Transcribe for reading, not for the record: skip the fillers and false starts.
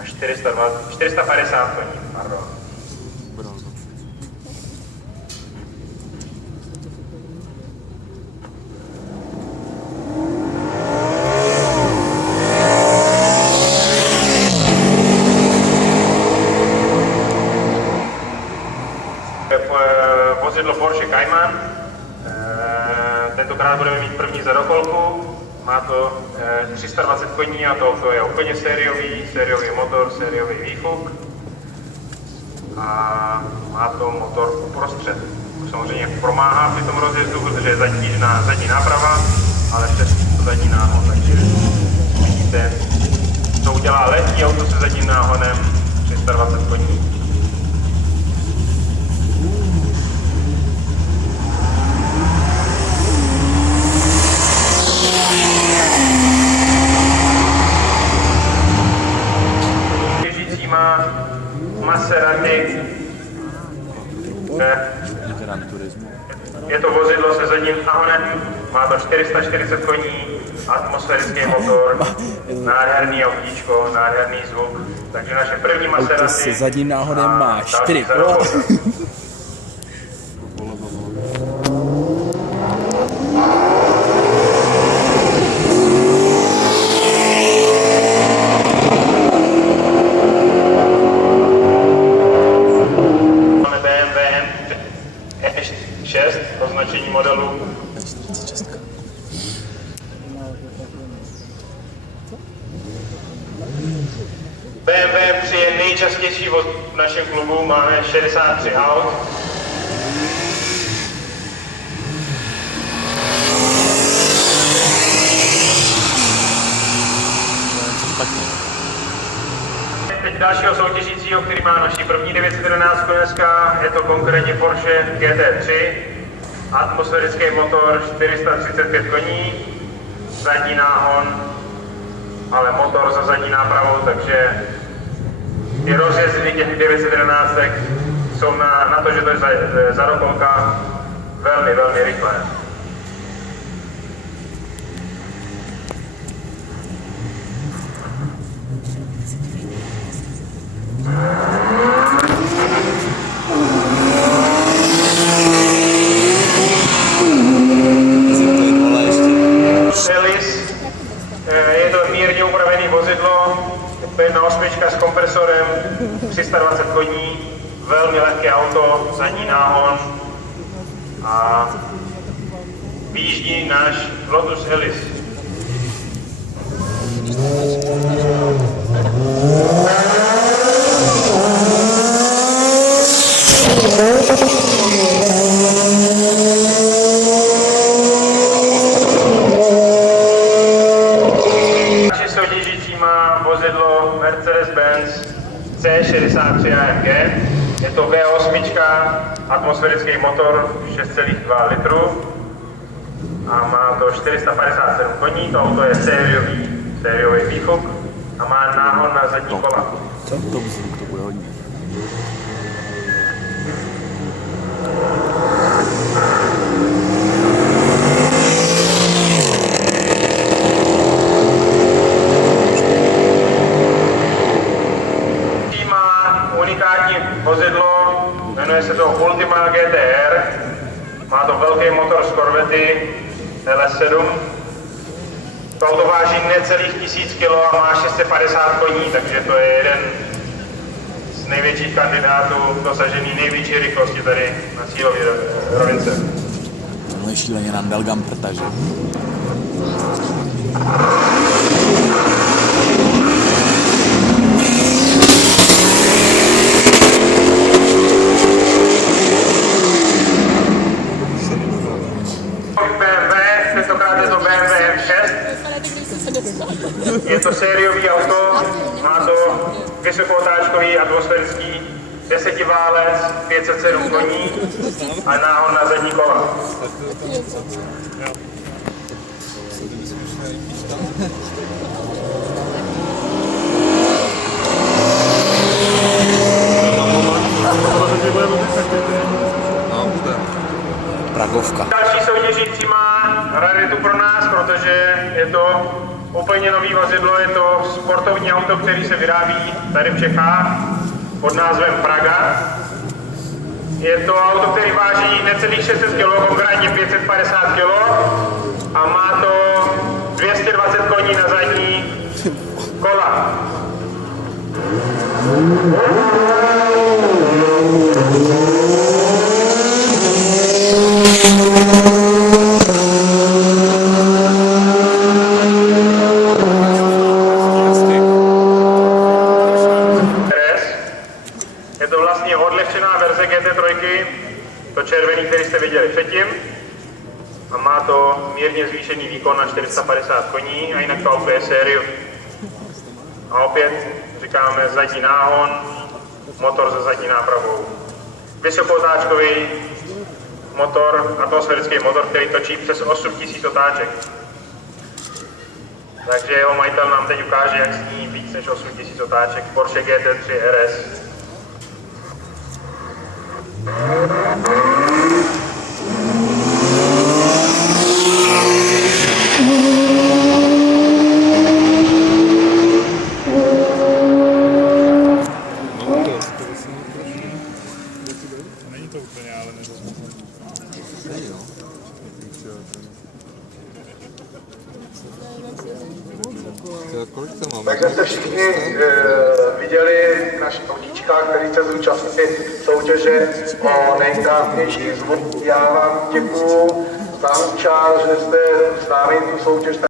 a 450 koní. Pardon. Vozidlo Porsche Cayman. Tentokrát budeme mít první zadokolku. Má to 320 koní a to je úplně sériový motor, sériový výfuk. A má to motor uprostřed. Samozřejmě pomáhá při tom rozjezdu, protože je zadní náprava, ale přes to zadní náhon, takže vidíte, co udělá lehký auto se zadním náhonem, 320 koní. Maserati. Je to vozidlo se zadním náhonem, má to 440 koní, atmosférický motor, nádherný autíčko, nádherný zvuk. Takže naše první Maserati. Auto se zadním náhonem má 4 kola. Označení modelu. BMW 3 je nejčastější v našem klubu, máme 63 aut. Teď dalšího soutěžícího, který má naší první 911 dneska, je to konkrétně Porsche GT3. Atmosférický motor, 435 koní, zadní náhon, ale motor za zadní nápravou, takže ty rozjezdy těch 911 jsou na to, že to je zadokolka velmi, velmi rychlé. Je to mírně upravený vozidlo, 1.8 s kompresorem, 320 koní, velmi lehké auto, zadní náhon a vyjíždí náš Lotus Elise. Vozidlo Mercedes-Benz C63 AMG. Je to V8, atmosférický motor 6,2 litru a má to 457 koní. To auto je sériový výfuk a má náhon na zadní kola. To bude hodně. Vozidlo, jmenuje se to Ultima GTR, má to velký motor z Corvette LS7. To auto váží necelých 1000 kg a má 650 koní, takže to je jeden z největších kandidátů k dosažení největší rychlosti tady na cílové rovince. No je šíleně nám Belgam protože. Tentokrát je to BMW M6. Je to sériový auto, má to vysokootáčkový atmosférický 10válec, 507 koní a náhon na zadní kola. Pragovka. Další soutěžící má raritu pro nás, protože je to Úplně nový vozidlo, je to sportovní auto, který se vyrábí tady v Čechách pod názvem Praga. Je to auto, který váží necelých 600 kg, konkrétně 550 kg a má to 220 koní na zadní kola. Je to vlastně odlehčená verze GT3, to červený, který jste viděli předtím. A má to mírně zvýšený výkon na 450 koní a jinak to auto je sériový. A opět říkáme zadní náhon, motor se zadní nápravou. Vysokotáčkový motor, atmosférický motor, který točí přes 8000 otáček. Takže jeho majitel nám teď ukáže, jak sní víc než 8000 otáček Porsche GT3 RS. Není to úplně, ale Takže jste všichni viděli naše autíčka, který se zúčastnili soutěže o nejkrásnější zvuk. Já vám děkuju za účast, že jste s námi tu soutěž